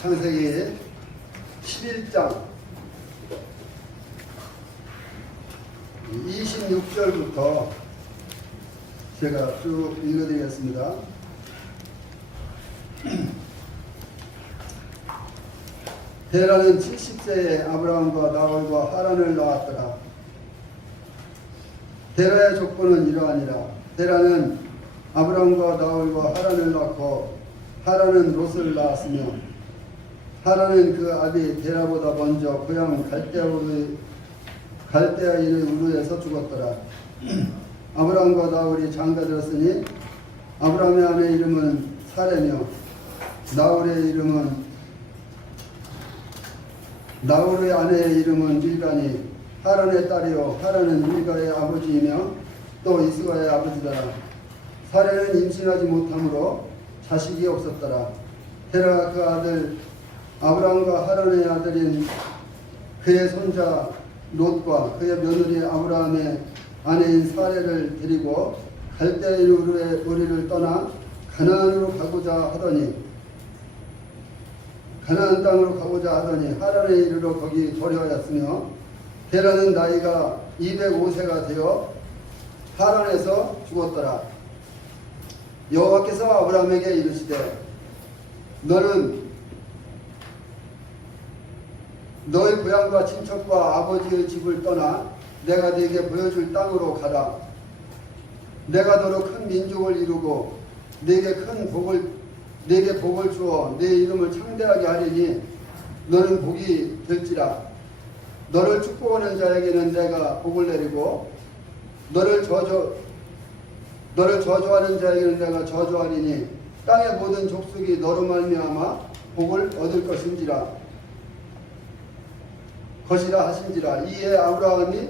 창세기 11장 26절부터 제가 쭉 읽어드리겠습니다. 데라는 70세에 아브라함과 나홀과 하란을 낳았더라. 데라의 조건은 이러하니라. 데라는 아브라함과 나홀과 하란을 낳고 하란은 롯을 낳았으며 하란은 그 아비 데라보다 먼저 고향 갈대아인의 우르에서 죽었더라. 아브라함과 나홀이 장가들었으니 아브라함의 아내 이름은 사레며 나홀의 아내의 이름은 밀가니 하란의 딸이요 하란은 밀가의 아버지이며 또 이스가의 아버지더라. 사레는 임신하지 못하므로 자식이 없었더라. 데라가 그 아들 아브라함과 하란의 아들인 그의 손자 롯과 그의 며느리 아브라함의 아내인 사레를 데리고 갈대아인 우르를 떠나 가나안 땅으로 가고자 하더니 하란에 이르러 거기 거류하였으며 데라는 나이가 205세가 되어 하란에서 죽었더라. 여호와께서 아브라함에게 이르시되 너는 너의 고향과 친척과 아버지의 집을 떠나 내가 네게 보여줄 땅으로 가라. 내가 너로 큰 민족을 이루고 네게 복을 주어 네 이름을 창대하게 하리니 너는 복이 될지라. 너를 축복하는 자에게는 내가 복을 내리고 너를 저주하는 자에게는 내가 저주하리니 땅의 모든 족속이 너로 말미암아 복을 얻을 것이라 하신지라. 이에 아브라함이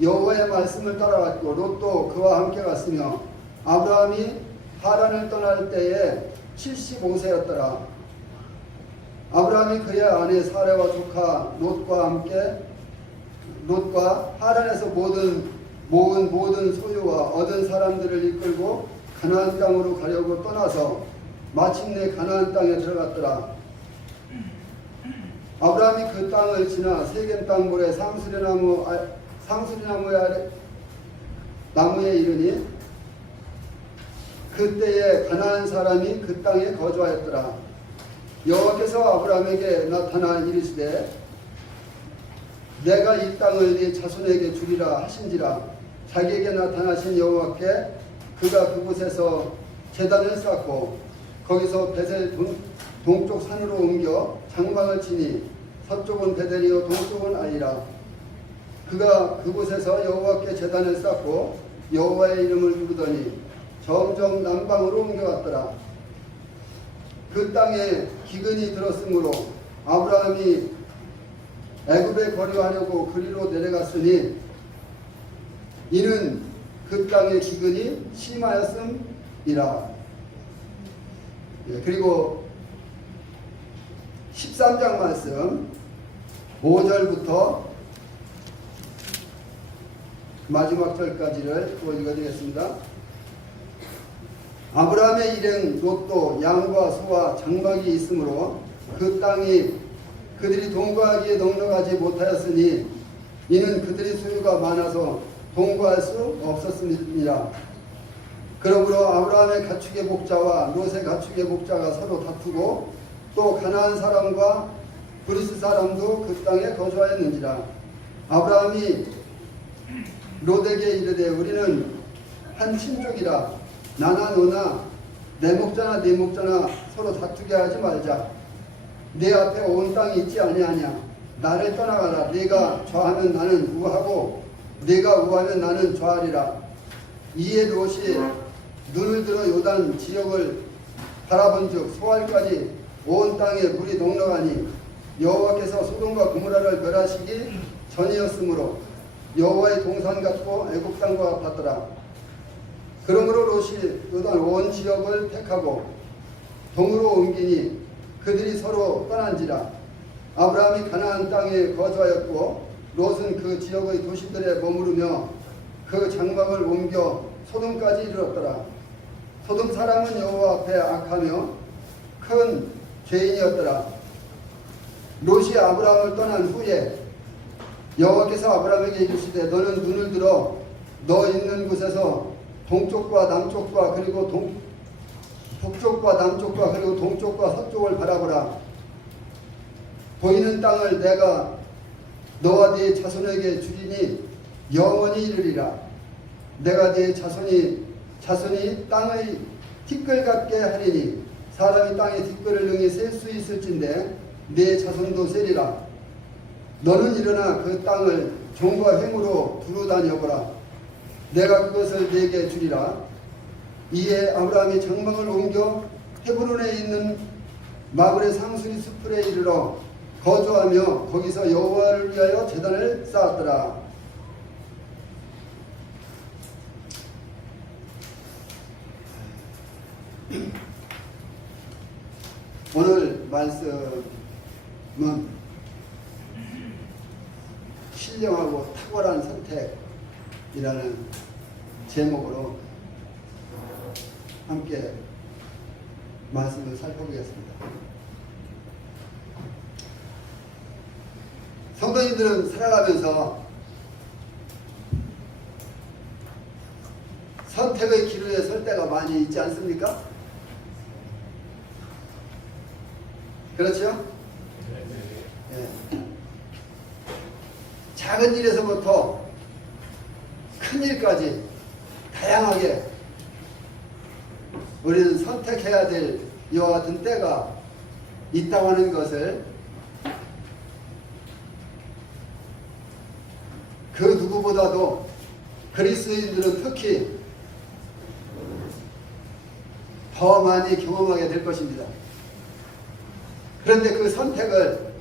여호와의 말씀을 따라갔고 롯도 그와 함께 갔으며 아브라함이 하란을 떠날 때에 75세였더라. 아브라함이 그의 아내 사레와 조카 롯과 하란에서 모은 모든 소유와 얻은 사람들을 이끌고 가나안 땅으로 가려고 떠나서 마침내 가나안 땅에 들어갔더라. 아브라함이 그 땅을 지나 세겜 땅 모래 나무에 이르니 그때에 가나안 사람이 그 땅에 거주하였더라. 여호와께서 아브라함에게 나타나 이르시되 내가 이 땅을 네 자손에게 주리라 하신지라. 자기에게 나타나신 여호와께 그가 그곳에서 제단을 쌓고 거기서 베델 동쪽 산으로 옮겨 장막을 치니 서쪽은 베델이요 동쪽은 아이라. 그가 그곳에서 여호와께 제단을 쌓고 여호와의 이름을 부르더니 점점 남방으로 옮겨갔더라. 그 땅에 기근이 들었으므로 아브라함이 애굽에 거류하려고 그리로 내려갔으니 이는 그 땅의 기근이 심하였음이라. 그리고 13장 말씀 5절부터 마지막 절까지를 읽어드리겠습니다. 아브라함의 일행 롯도 양과 소와 장막이 있으므로 그 땅이 그들이 동거하기에 넉넉하지 못하였으니 이는 그들이 소유가 많아서 동거할 수 없었습니다. 그러므로 아브라함의 가축의 목자와 롯의 가축의 목자가 서로 다투고 또 가나안 사람과 브리스 사람도 그 땅에 거주하였는지라. 아브라함이 롯에게 이르되 우리는 한 친족이라 나나 너나 내 목자나 네 목자나 서로 다투게 하지 말자. 내 앞에 온 땅이 있지 아니하냐. 나를 떠나가라. 네가 좌하면 나는 우하고 네가 우하면 나는 좌하리라. 이에 롯이 눈을 들어 요단 지역을 바라본즉 소알까지 온 땅에 물이 넉넉하니 여호와께서 소돔과 고모라를 멸하시기 전이었으므로 여호와의 동산 같고 애굽 땅과 같더라. 그러므로 롯이 요단 온 지역을 택하고 동으로 옮기니 그들이 서로 떠난지라. 아브라함이 가나안 땅에 거주하였고 롯은 그 지역의 도시들에 머무르며 그 장막을 옮겨 소돔까지 이르렀더라. 소돔 사람은 여호와 앞에 악하며 큰 죄인이었더라. 롯이 아브라함을 떠난 후에 여호와께서 아브라함에게 이르시되 너는 눈을 들어 너 있는 곳에서 동쪽과 남쪽과 그리고 북쪽과 남쪽과 그리고 동쪽과 서쪽을 바라보라. 보이는 땅을 내가 너와 네 자손에게 주리니 영원히 이르리라. 내가 네 자손이 땅의 티끌 같게 하리니 사람이 땅의 티끌을 능히 셀 수 있을진데 네 자손도 세리라. 너는 일어나 그 땅을 종과 횡으로 두루 다녀보라. 내가 그것을 네게 주리라. 이에 아브라함이 장막을 옮겨 헤브론에 있는 마블의 상수리 숲에 이르러 거주하며 거기서 여호와를 위하여 제단을 쌓았더라. 오늘 말씀은 신령하고 탁월한 선택이라는 제목으로 함께 말씀을 살펴보겠습니다. 성도님들은 살아가면서 선택의 기로에 설 때가 많이 있지 않습니까? 그렇죠? 네. 작은 일에서부터 큰 일까지 다양하게 우리는 선택해야 될 이와 같은 때가 있다고 하는 것을 그 누구보다도 그리스도인들은 특히 더 많이 경험하게 될 것입니다. 그런데 그 선택을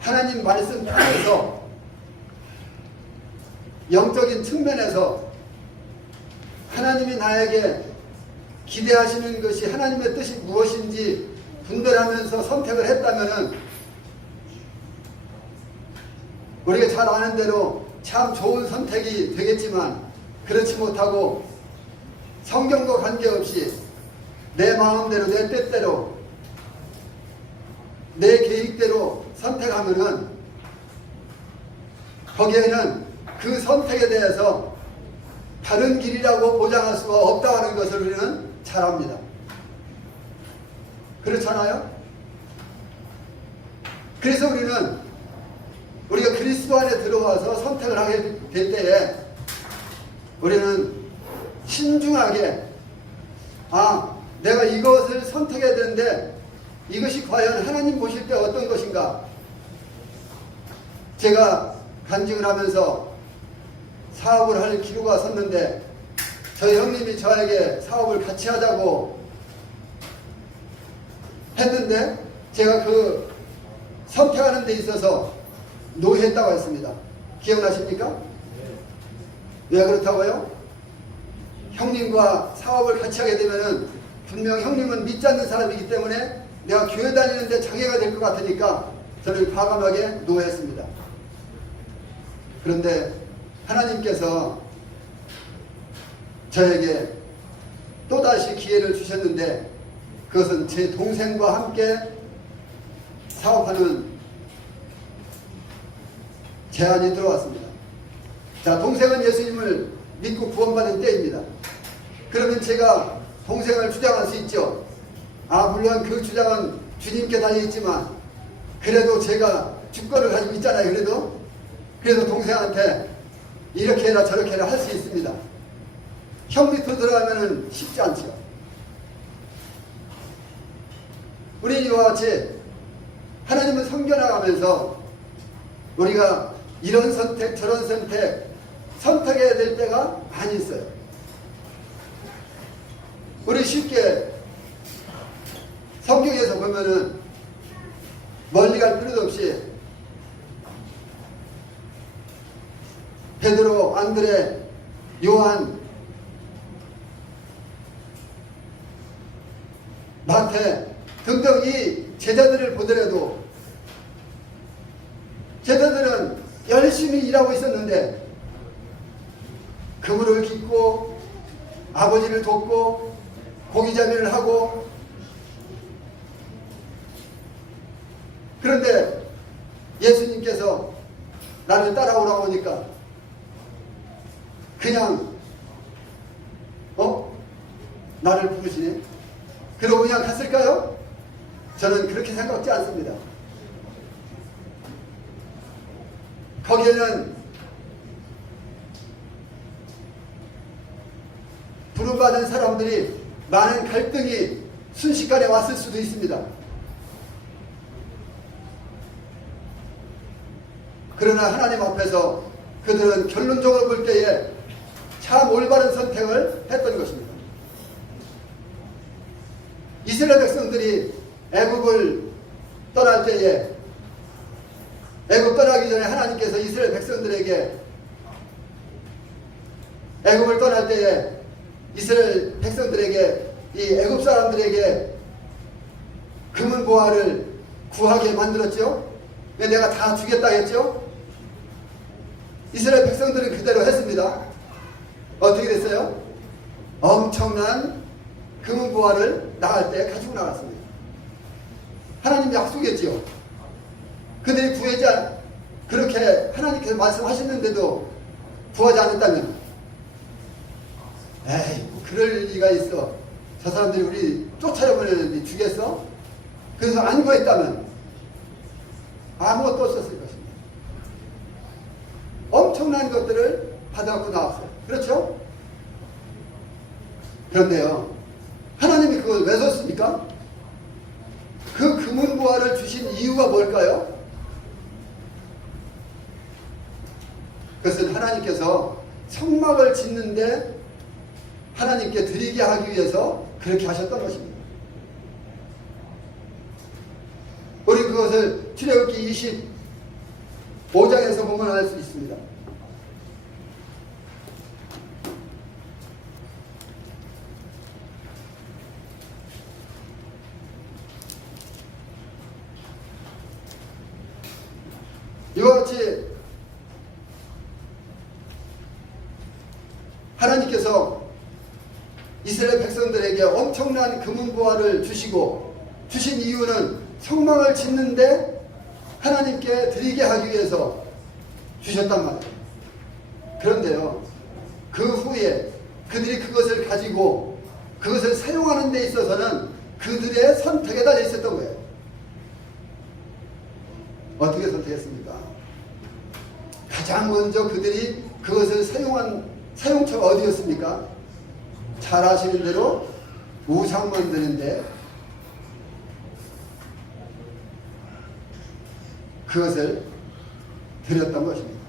하나님 말씀 통해서 영적인 측면에서 하나님이 나에게 기대하시는 것이 하나님의 뜻이 무엇인지 분별하면서 선택을 했다면 우리가 잘 아는 대로 참 좋은 선택이 되겠지만 그렇지 못하고 성경과 관계없이 내 마음대로 내 뜻대로 내 계획대로 선택하면은 거기에는 그 선택에 대해서 다른 길이라고 보장할 수가 없다는 것을 우리는 잘 압니다. 그렇잖아요? 그래서 우리가 그리스도 안에 들어와서 선택을 하게 될 때에 우리는 신중하게 내가 이것을 선택해야 되는데 이것이 과연 하나님 보실 때 어떤 것인가? 제가 간증을 하면서 사업을 할 기로가 섰는데 저희 형님이 저에게 사업을 같이 하자고 했는데 제가 그 선택하는 데 있어서 노했다고 했습니다. 기억나십니까? 왜 그렇다고요? 형님과 사업을 같이 하게 되면은 분명 형님은 믿지 않는 사람이기 때문에 내가 교회 다니는데 장애가 될 것 같으니까 저는 과감하게 노했습니다. 그런데 하나님께서 저에게 또다시 기회를 주셨는데 그것은 제 동생과 함께 사업하는 제안이 들어왔습니다. 자, 동생은 예수님을 믿고 구원받은 때입니다. 그러면 제가 동생을 주장할 수 있죠. 물론 그 주장은 주님께 달려있지만 그래도 제가 주권을 가지고 있잖아요. 그래도 동생한테 이렇게 해라 저렇게 해라 할 수 있습니다. 형 밑으로 들어가면 쉽지 않죠. 우리 이와 같이 하나님을 섬겨나가면서 우리가 이런 선택 저런 선택해야 될 때가 많이 있어요. 우리 쉽게 성경에서 보면은 멀리 갈 필요도 없이 베드로, 안드레, 요한, 마태 등등 이 제자들을 보더라도 제자들은 열심히 일하고 있었는데 그물을 깃고 아버지를 돕고 고기잡이를 하고 그런데 예수님께서 나를 따라오라고 하니까 그냥 나를 부르시네. 그러고 그냥 갔을까요? 저는 그렇게 생각지 않습니다. 거기에는 부름받은 사람들이 많은 갈등이 순식간에 왔을 수도 있습니다. 그러나 하나님 앞에서 그들은 결론적으로 볼 때에 참 올바른 선택을 했던 것입니다. 이스라엘 백성들이 애굽을 떠날 때에 애굽 떠나기 전에 하나님께서 이스라엘 백성들에게 애굽을 떠날 때에 이스라엘 백성들에게 이 애굽 사람들에게 금은 보화를 구하게 만들었죠. 내가 다 주겠다 했죠. 이스라엘 백성들은 그대로 했습니다. 어떻게 됐어요? 엄청난 금은 보화를 나갈 때 가지고 나갔습니다. 하나님 약속했지요. 그들이 구하지 그렇게 하나님께서 말씀하셨는데도 구하지 않았다면 에이 그럴 리가 있어. 저 사람들이 우리 쫓아내버리는데 주겠어? 그래서 안 구했다면 아무것도 없었을 것입니다. 엄청난 것들을 받아갖고 나왔어요. 그렇죠? 그런데요, 하나님이 그걸 왜 줬습니까? 그 금은보화를 주신 이유가 뭘까요? 그것은 하나님께서 성막을 짓는데 하나님께 드리게 하기 위해서 그렇게 하셨던 것입니다. 우리 그것을 출애굽기 25장에서 보면 알 수 있습니다. 이와 같이 하나님께서 이스라엘 백성들에게 엄청난 금은보화를 주시고 주신 이유는 성막을 짓는데 하나님께 드리게 하기 위해서 주셨단 말이에요. 그런데요, 그 후에 그들이 그것을 가지고 그것을 사용하는 데 있어서는 그들의 선택에 달려 있었던 거예요. 어떻게 선택했습니까? 가장 먼저 그들이 그것을 사용한 사용처가 어디였습니까? 잘 아시는 대로 우상 만드는데 그것을 드렸던 것입니다.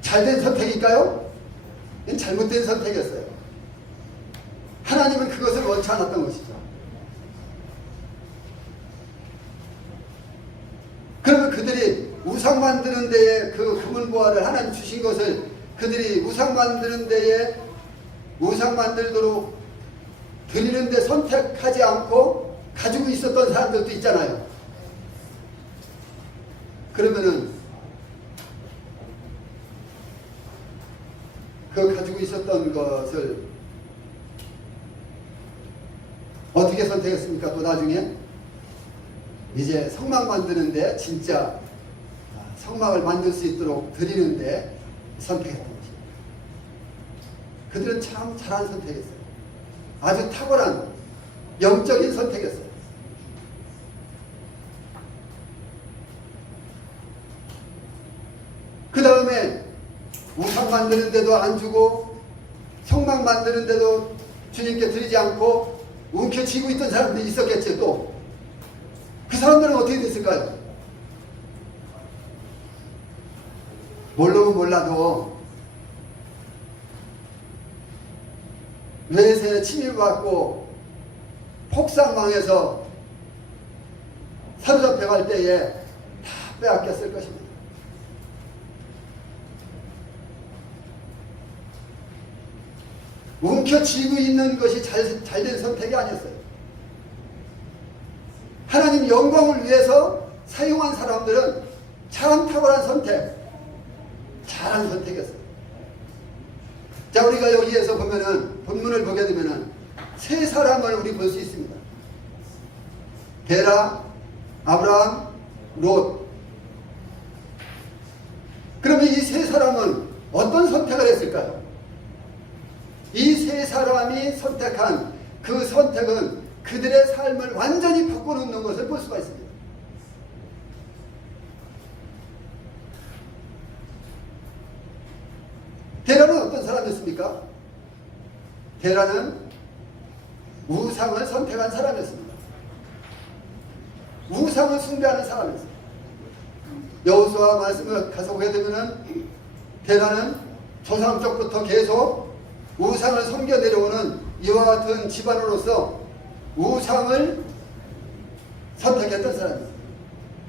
잘된 선택일까요? 잘못된 선택이었어요. 하나님은 그것을 원치 않았던 것이죠. 그러면 그들이 우상 만드는 데에 그 금은보화를 하나님 주신 것을 그들이 우상 만드는 데에 우상 만들도록 드리는 데 선택하지 않고 가지고 있었던 사람들도 있잖아요. 그러면은 그 가지고 있었던 것을 어떻게 선택했습니까? 또 나중에 이제 성막 만드는데 진짜 성막을 만들 수 있도록 드리는데 선택했던 것입니다. 그들은 참 잘한 선택이었어요. 아주 탁월한 영적인 선택이었어요. 그 다음에 우상 만드는데도 안 주고 성막 만드는데도 주님께 드리지 않고 움켜쥐고 있던 사람들이 있었겠죠. 또 그 사람들은 어떻게 됐을까요? 모르면 몰라도 외세에 침입받고 폭삭망해서 사로잡혀 갈 때에 다 빼앗겼을 것입니다. 움켜쥐고 있는 것이 잘된 선택이 아니었어요. 하나님 영광을 위해서 사용한 사람들은 참 탁월한 선택, 잘한 선택이었어요. 자, 우리가 여기에서 보면은 본문을 보게 되면은 세 사람을 우리 볼 수 있습니다. 데라, 아브라함, 롯. 그러면 이 세 사람은 어떤 선택을 했을까요? 이 세 사람이 선택한 그 선택은 그들의 삶을 완전히 바꿔놓는 것을 볼 수가 있습니다. 데라는 어떤 사람이었습니까? 데라는 우상을 선택한 사람이었습니다. 우상을 숭배하는 사람이었습니다. 여호수아 말씀을 가서 보게 되면은 데라는 조상 쪽부터 계속 우상을 섬겨 내려오는 이와 같은 집안으로서 우상을 선택했던 사람입니다.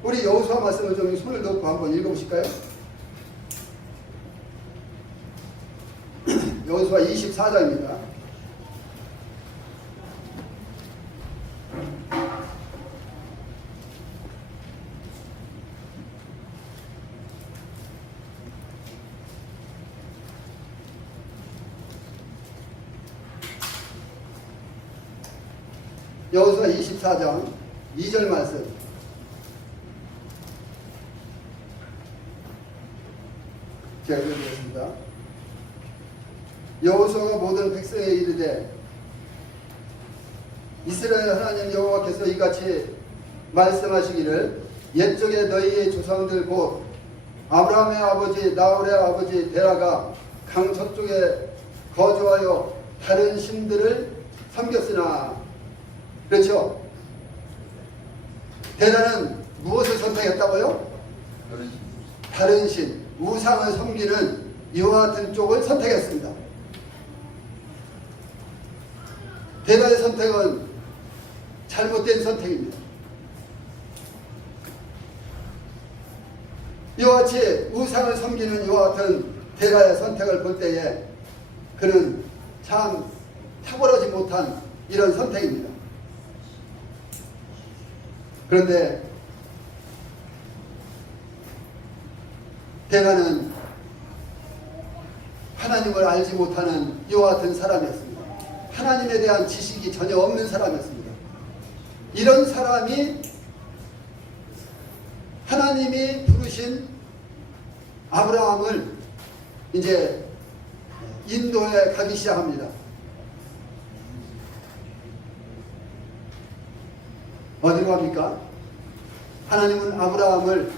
우리 여호수아 말씀을 좀 손을 넣고 한번 읽어보실까요? 여호수아 24장입니다. 여호수아 24장 2절 말씀. 제가 읽어드리겠습니다. 여호수아가 모든 백성에 이르되 이스라엘 하나님 여호와께서 이같이 말씀하시기를 옛적에 너희의 조상들 곧 아브라함의 아버지 나홀의 아버지 데라가 강 저쪽에 거주하여 다른 신들을 섬겼으나. 그렇죠? 데라는 무엇을 선택했다고요? 다른 신, 우상을 섬기는 이와 같은 쪽을 선택했습니다. 데라의 선택은 잘못된 선택입니다. 이와 같이 우상을 섬기는 이와 같은 데라의 선택을 볼 때에 그는 참 탁월하지 못한 이런 선택입니다. 그런데 데라는 하나님을 알지 못하는 이와 같은 사람이었습니다. 하나님에 대한 지식이 전혀 없는 사람이었습니다. 이런 사람이 하나님이 부르신 아브라함을 이제 인도에 가기 시작합니다. 어디로 갑니까? 하나님은 아브라함을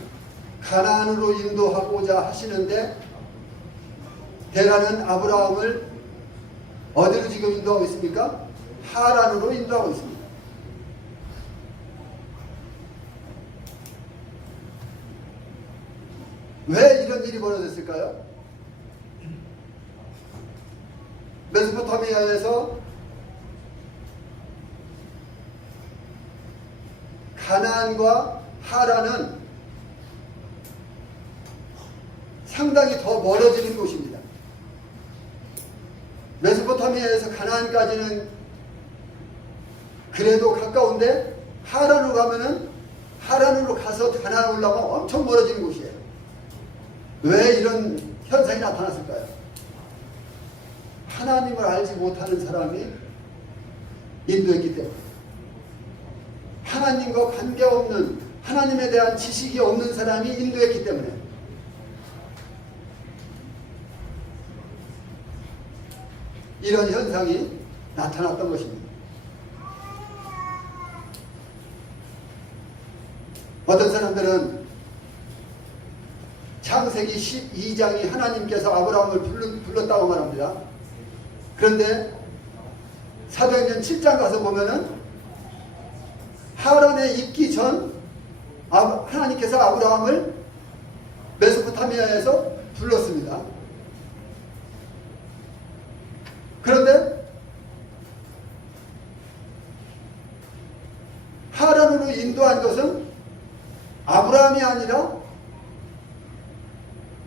가나안으로 인도하고자 하시는데 데라는 아브라함을 어디로 지금 인도하고 있습니까? 하란으로 인도하고 있습니다. 왜 이런 일이 벌어졌을까요? 메소포타미아에서 가나안과 하란은 상당히 더 멀어지는 곳입니다. 메소포타미아에서 가나안까지는 그래도 가까운데 하란으로 가면은 하란으로 가서 가나안 올라가면 엄청 멀어지는 곳이에요. 왜 이런 현상이 나타났을까요? 하나님을 알지 못하는 사람이 인도했기 때문에, 하나님과 관계없는, 하나님에 대한 지식이 없는 사람이 인도했기 때문에 이런 현상이 나타났던 것입니다. 어떤 사람들은 창세기 12장이 하나님께서 아브라함을 불렀다고 말합니다. 그런데 사도행전 7장 가서 보면은 하란에 있기 전 하나님께서 아브라함을 메소포타미아에서 불렀습니다. 그런데 하란으로 인도한 것은 아브라함이 아니라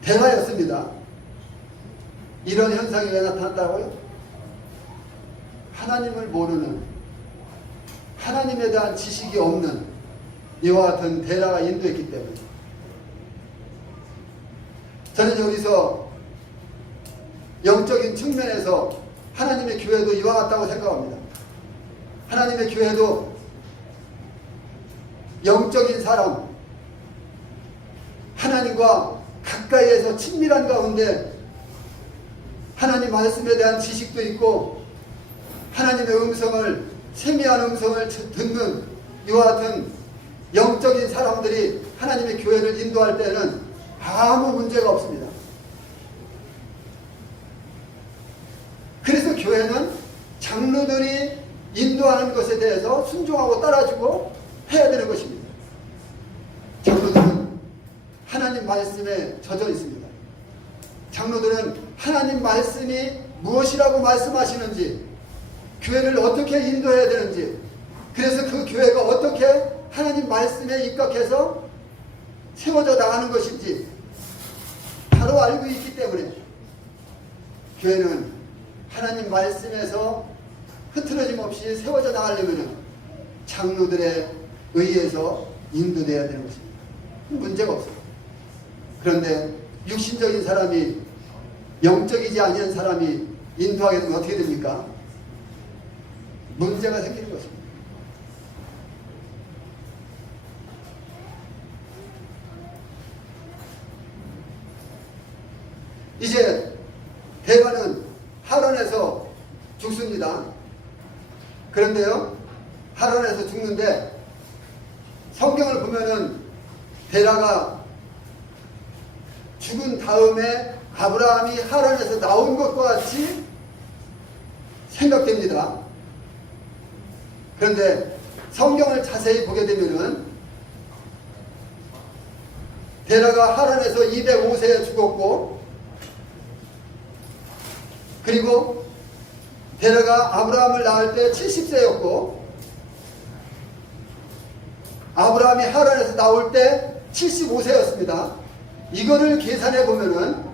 데라였습니다. 이런 현상이 왜 나타났다고요? 하나님을 모르는, 하나님에 대한 지식이 없는 이와 같은 데라가 인도했기 때문에. 저는 여기서 영적인 측면에서 하나님의 교회도 이와 같다고 생각합니다. 하나님의 교회도 영적인 사람, 하나님과 가까이에서 친밀한 가운데 하나님 말씀에 대한 지식도 있고 하나님의 음성을, 세미한 음성을 듣는 이와 같은 영적인 사람들이 하나님의 교회를 인도할 때는 아무 문제가 없습니다. 그래서 교회는 장로들이 인도하는 것에 대해서 순종하고 따라주고 해야 되는 것입니다. 장로들은 하나님 말씀에 젖어 있습니다. 장로들은 하나님 말씀이 무엇이라고 말씀하시는지, 교회를 어떻게 인도해야 되는지, 그래서 그 교회가 어떻게 하나님 말씀에 입각해서 세워져 나가는 것인지 바로 알고 있기 때문에 교회는 하나님 말씀에서 흐트러짐 없이 세워져 나가려면 장로들에 의해서 인도되어야 되는 것입니다. 문제가 없어요. 그런데 육신적인 사람이, 영적이지 아니한 사람이 인도하게 되면 어떻게 됩니까? 문제가 생기는 것입니다. 이제 대가는 하란에서 죽습니다. 그런데요, 하란에서 죽는데 성경을 보면은 데라가 죽은 다음에 아브라함이 하란에서 나온 것과 같이 생각됩니다. 그런데 성경을 자세히 보게 되면은 데라가 하란에서 205세에 죽었고, 그리고 데라가 아브라함을 낳을 때 70세였고, 아브라함이 하란에서 나올 때 75세였습니다. 이거를 계산해 보면은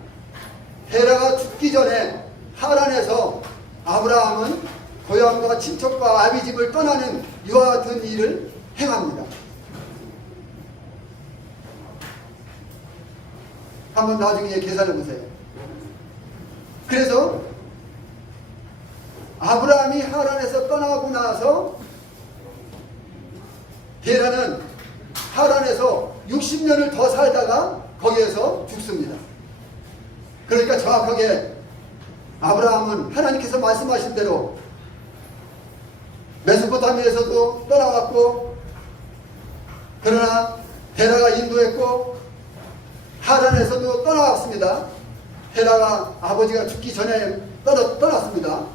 데라가 죽기 전에 하란에서 아브라함은 고향과 친척과 아비집을 떠나는 이와 같은 일을 행합니다. 한번 나중에 계산해 보세요. 그래서 아브라함이 하란에서 떠나고 나서 데라는 하란에서 60년을 더 살다가 거기에서 죽습니다. 그러니까 정확하게 아브라함은 하나님께서 말씀하신 대로 메소포타미아에서도 떠나갔고, 그러나 데라가 인도했고 하란에서도 떠나갔습니다. 데라가 아버지가 죽기 전에 떠났습니다.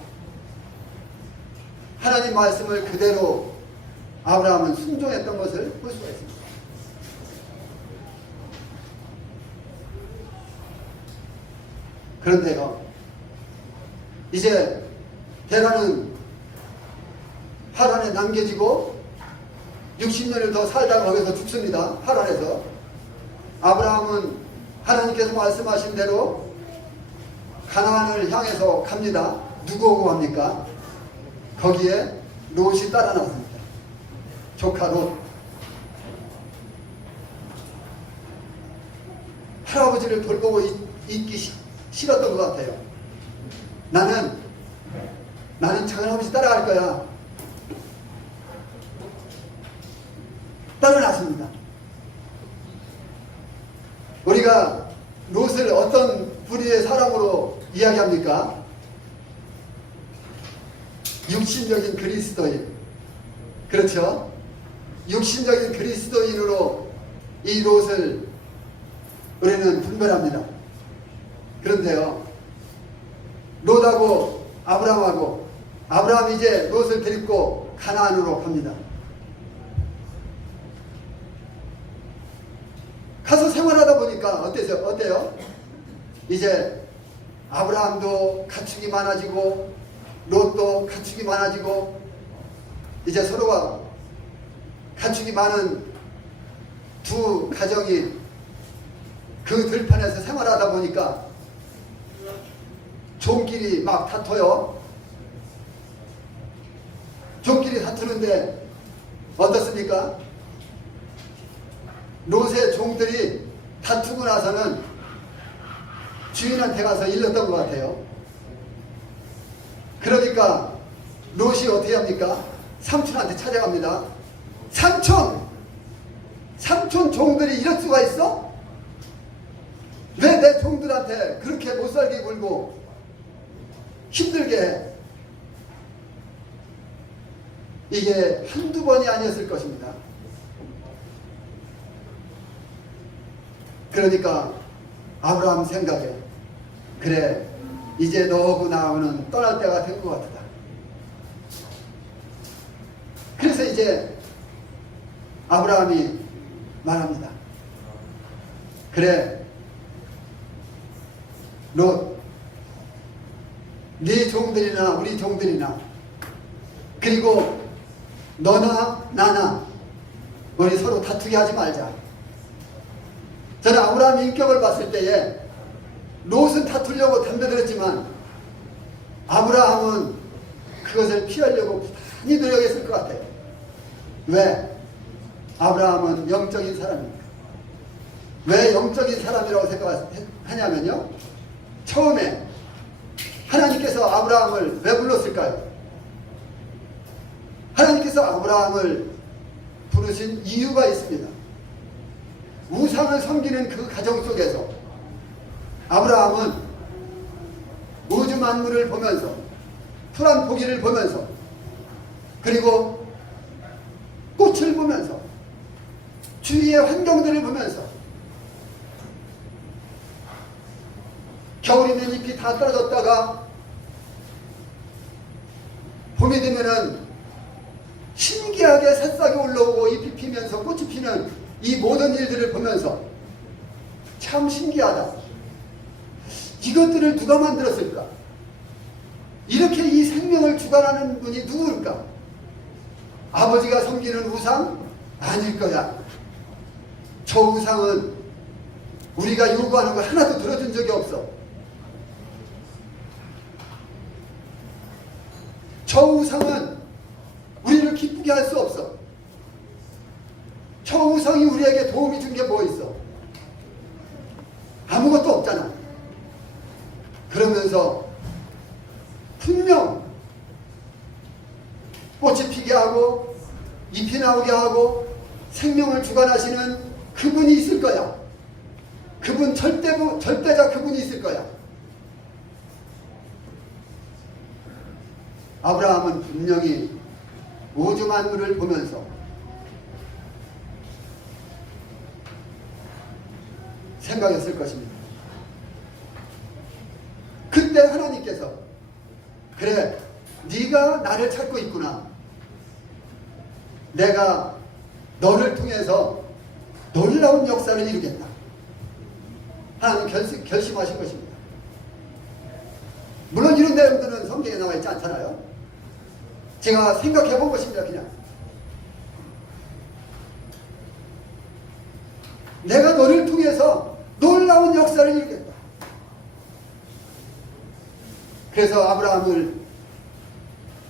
하나님 말씀을 그대로 아브라함은 순종했던 것을 볼 수가 있습니다. 그런데요, 이제 데라는 하란에 남겨지고 60년을 더 살다가 거기서 죽습니다. 하란에서. 아브라함은 하나님께서 말씀하신 대로 가나안을 향해서 갑니다. 누구 오고 갑니까? 거기에 롯이 따라 나왔습니다. 조카 롯. 할아버지를 돌보고 있기 싫었던 것 같아요. 나는 작은아버지 따라갈 거야. 따라났습니다. 우리가 롯을 어떤 부류의 사람으로 이야기합니까? 육신적인 그리스도인. 그렇죠? 육신적인 그리스도인으로 이 롯을 우리는 분별합니다. 그런데요, 롯하고 아브라함하고, 아브라함이 이제 롯을 데리고 가나안으로 갑니다. 가서 생활하다 보니까 어때요? 이제 아브라함도 가축이 많아지고 롯도 가축이 많아지고, 이제 서로가 가축이 많은 두 가정이 그 들판에서 생활하다 보니까 종끼리 막 다퉈요. 종끼리 다투는데 어떻습니까? 롯의 종들이 다투고 나서는 주인한테 가서 일렀던 것 같아요. 그러니까 롯이 어떻게 합니까? 삼촌한테 찾아갑니다. 삼촌! 삼촌 종들이 이럴 수가 있어? 왜 내 종들한테 그렇게 못살게 굴고 힘들게 해? 이게 한두 번이 아니었을 것입니다. 그러니까 아브라함 생각에, 그래, 이제 너하고 나하고는 떠날 때가 된 것 같다. 그래서 이제 아브라함이 말합니다. 그래, 롯, 네 종들이나 우리 종들이나, 그리고 너나 나나 우리 서로 다투게 하지 말자. 저는 아브라함의 인격을 봤을 때에 롯은 다투려고 덤벼들었지만 아브라함은 그것을 피하려고 부단히 노력했을 것 같아요. 왜? 아브라함은 영적인 사람입니다. 왜 영적인 사람이라고 생각하냐면요, 처음에 하나님께서 아브라함을 왜 불렀을까요? 하나님께서 아브라함을 부르신 이유가 있습니다. 우상을 섬기는 그 가정 속에서 아브라함은 우주 만물을 보면서, 푸른 고기를 보면서, 그리고 꽃을 보면서, 주위의 환경들을 보면서, 겨울이면 잎이 다 떨어졌다가 봄이 되면은 신기하게 새싹이 올라오고 잎이 피면서 꽃이 피는 이 모든 일들을 보면서 참 신기하다. 이것들을 누가 만들었을까? 이렇게 이 생명을 주관하는 분이 누구일까? 아버지가 섬기는 우상? 아닐 거야. 저 우상은 우리가 요구하는 거 하나도 들어준 적이 없어. 저 우상은 우리를 기쁘게 할 수 없어. 저 우상이 우리에게 도움이 준 게 뭐 있어? 아무것도 없잖아. 그러면서 분명 꽃이 피게 하고 잎이 나오게 하고 생명을 주관하시는 그분이 있을 거야. 그분 절대자 그분이 있을 거야. 아브라함은 분명히 우주 만물을 보면서 생각했을 것입니다. 그때 하나님께서, 그래, 네가 나를 찾고 있구나. 내가 너를 통해서 놀라운 역사를 이루겠다. 하나님 결심하신 것입니다. 물론 이런 내용들은 성경에 나와 있지 않잖아요. 제가 생각해 본 것입니다. 그냥 내가 너를 통해서 놀라운 역사를 이루겠다. 그래서 아브라함을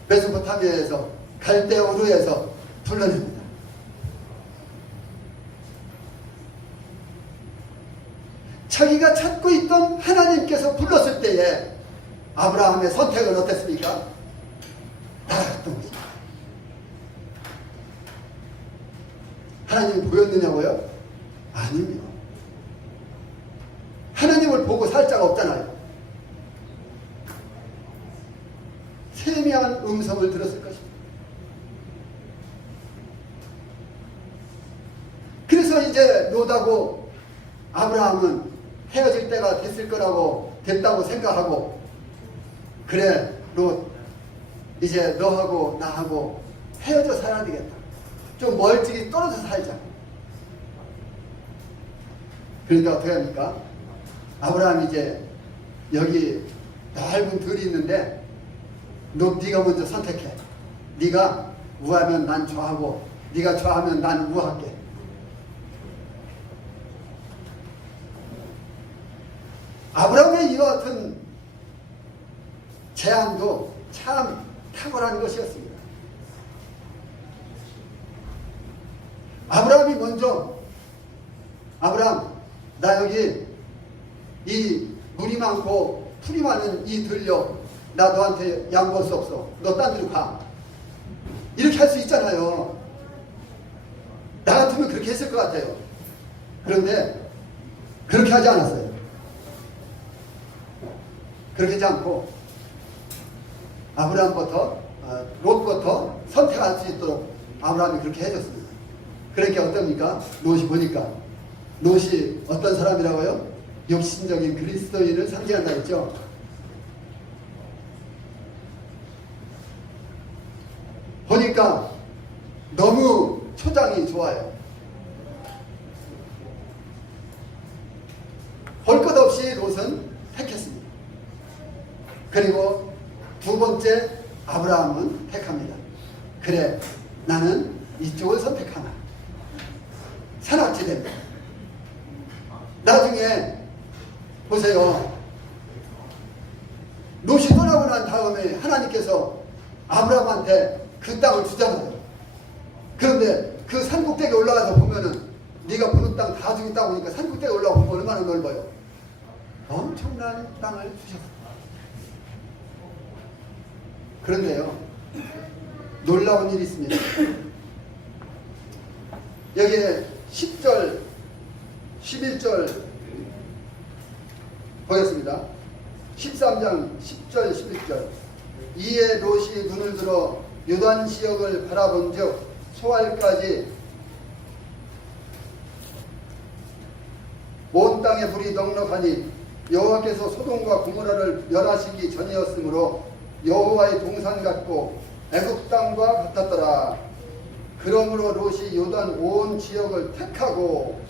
메소포타미아에서 갈대아 우르에서 불러냅니다. 자기가 찾고 있던 하나님께서 불렀을 때에 아브라함의 선택은 어땠습니까? 따랐던 것입니다. 하나님이 보였느냐고요? 아닙니다. 하나님을 보고 살 자가 없잖아요. 세미한 음성을 들었을 것입니다. 그래서 이제 롯하고 아브라함은 헤어질 때가 됐다고 생각하고, 그래, 롯, 이제 너하고 나하고 헤어져 살아야 되겠다. 좀 멀찍이 떨어져 살자. 그러니까 어떻게 합니까? 아브라함이 이제 여기 넓은 들이 있는데, 네가 먼저 선택해. 네가 우하면 난 좌하고 네가 좌하면 난 우할게. 아브라함의 이와 같은 제안도 참 탁월한 것이었습니다. 아브라함이 먼저, 아브라함, 나 여기 이 물이 많고 풀이 많은 이 들려, 나 너한테 양보할 수 없어. 너 딴 데로 가. 이렇게 할 수 있잖아요. 나 같으면 그렇게 했을 것 같아요. 그런데 그렇게 하지 않았어요. 그렇게 하지 않고 롯부터 선택할 수 있도록 아브라함이 그렇게 해줬습니다. 그러니까 어떻습니까? 롯이 보니까 롯이 어떤 사람이라고요? 육신적인 그리스도인을 상징한다 했죠. 보니까 너무 초장이 좋아요. 볼 것 없이 롯은 택했습니다. 그리고 두 번째 아브라함은 택합니다. 그래, 나는 이쪽을 선택하나. 산악지대입니다. 나중에 보세요. 롯이 떠나고 난 다음에 하나님께서 아브라함한테 그 땅을 주잖아요. 그런데 그 산꼭대기에 올라가서 보면은 네가 보는 땅 다 주겠다고 있다고 하니까 산꼭대기에 올라가 보면 얼마나 넓어요. 엄청난 땅을 주셨어요. 그런데요, 놀라운 일이 있습니다. 여기에 10절, 11절 보겠습니다. 13장 10절, 11절. 이에 롯이 눈을 들어 요단 지역을 바라본즉 소알까지 온 땅에 불이 넉넉하니 여호와께서 소돔과 고모라를 멸하시기 전이었으므로 여호와의 동산 같고 애굽 땅과 같았더라. 그러므로 롯이 요단 온 지역을 택하고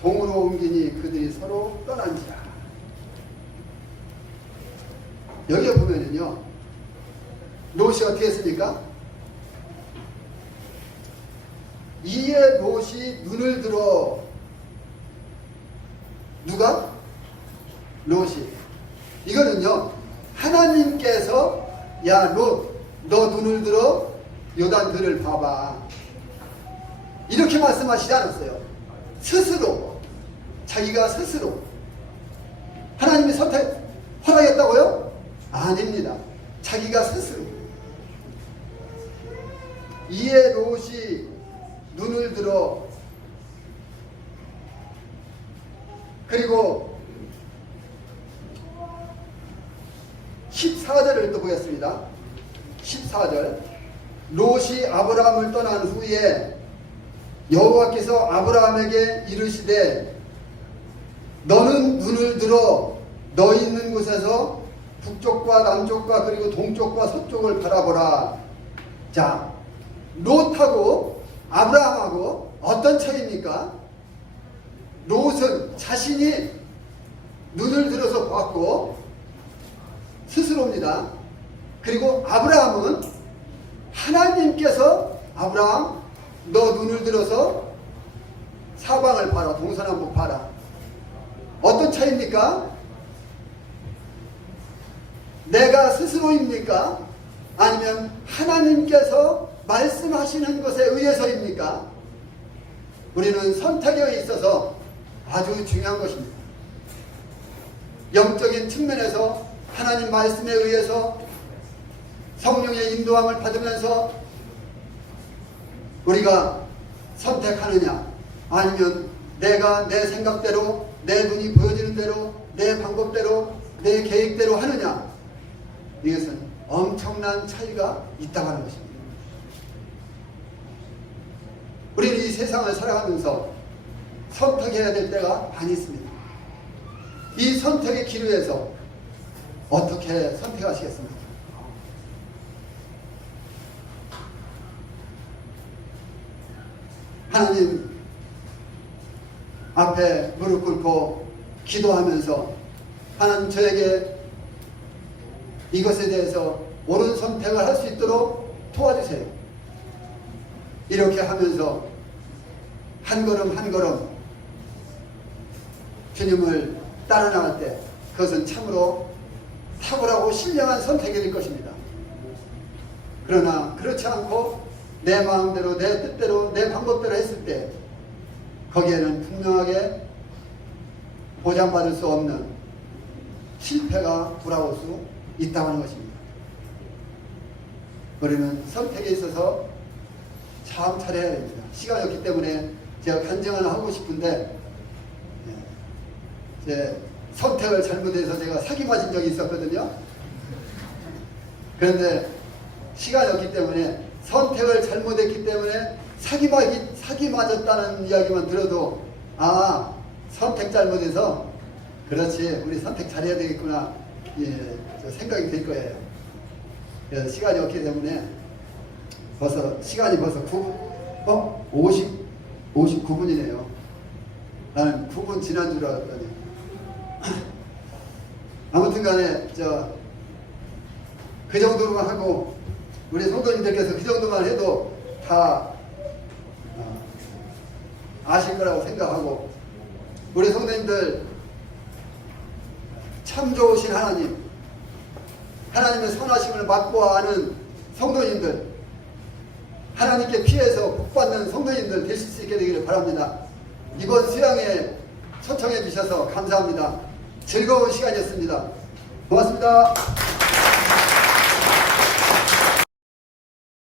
동으로 옮기니 그들이 서로 떠난지라. 여기에 보면은요, 롯이 어떻게 했습니까? 이에 롯이 눈을 들어, 누가? 롯이. 이거는요, 하나님께서 야 롯, 너 눈을 들어 요단들을 봐봐, 이렇게 말씀하시지 않았어요. 스스로, 자기가 스스로. 하나님이 허락했다고요? 아닙니다. 자기가 스스로. 이에 롯이 눈을 들어, 그리고 14절을 또 보겠습니다. 14절. 롯이 아브라함을 떠난 후에 여호와께서 아브라함에게 이르시되 너는 눈을 들어 너희 있는 곳에서 북쪽과 남쪽과 그리고 동쪽과 서쪽을 바라보라. 자, 롯하고 아브라함하고 어떤 차이입니까? 롯은 자신이 눈을 들어서 봤고 스스로입니다. 그리고 아브라함은 하나님께서 아브라함, 너 눈을 들어서 사방을 봐라, 동서남북 봐라. 어떤 차이입니까? 내가 스스로입니까? 아니면 하나님께서 말씀하시는 것에 의해서입니까? 우리는 선택에 있어서 아주 중요한 것입니다. 영적인 측면에서 하나님 말씀에 의해서 성령의 인도함을 받으면서 우리가 선택하느냐, 아니면 내가 내 생각대로, 내 눈이 보여지는 대로, 내 방법대로, 내 계획대로 하느냐, 이것은 엄청난 차이가 있다고 하는 것입니다. 우리는 이 세상을 살아가면서 선택해야 될 때가 많이 있습니다. 이 선택의 기로에서 어떻게 선택하시겠습니까? 하나님 앞에 무릎 꿇고 기도하면서 하나님 저에게 이것에 대해서 옳은 선택을 할 수 있도록 도와주세요. 이렇게 하면서 한 걸음 한 걸음 주님을 따라 나갈 때 그것은 참으로 탁월하고 신령한 선택이 될 것입니다. 그러나 그렇지 않고 내 마음대로, 내 뜻대로, 내 방법대로 했을 때 거기에는 분명하게 보장받을 수 없는 실패가 돌아올 수 있다고 하는 것입니다. 우리는 선택에 있어서 참 잘해야 됩니다. 시간이 없기 때문에 제가 간증을 하고 싶은데 제 선택을 잘못해서 제가 사기 맞은 적이 있었거든요. 그런데 시간이 없기 때문에 선택을 잘못했기 때문에 사기 맞았다는 이야기만 들어도 아 선택 잘못해서 그렇지 우리 선택 잘해야 되겠구나 생각이 될 거예요. 그래서 시간이 없기 때문에 시간이 벌써 59분이네요. 나는 9분 지난 줄 알았더니 아무튼 간에 그 정도로만 하고 우리 성도님들께서 그 정도만 해도 다 아실 거라고 생각하고 우리 성도님들 참 좋으신 하나님의 선하심을 맛보아 아는 성도님들 하나님께 피해서 복받는 성도님들 되실 수 있게 되기를 바랍니다. 이번 수양에 초청해 주셔서 감사합니다. 즐거운 시간이었습니다. 고맙습니다.